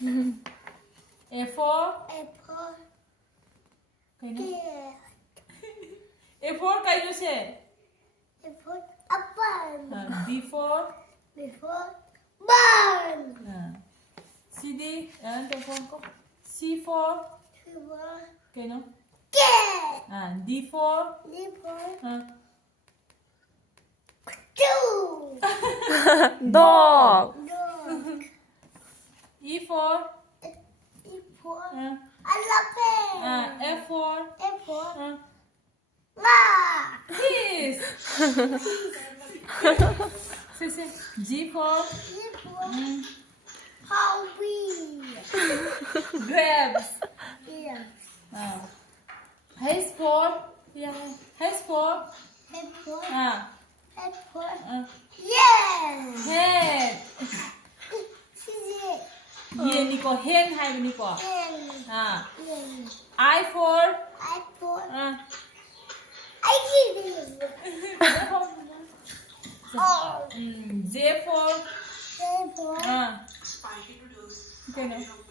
A for apple, cái nữa. pear, A for cái nữa sẽ. apple, apple, B for before, burn, C D. Cái for có. C for silver, cái nữa. cat, D for nipple, two, dog, dog, E for apple, uh, elephant, F for apple, llama, Kiss. Say. G for nipple, hobby, grabs. yeah, H for H for apple, apple, yeah, head. 谢谢。 Yen นี่ก็ hen ให้มันนี่ก็ I for apple, อ่า I give you. J for Apple, อ่าโอเคเนาะ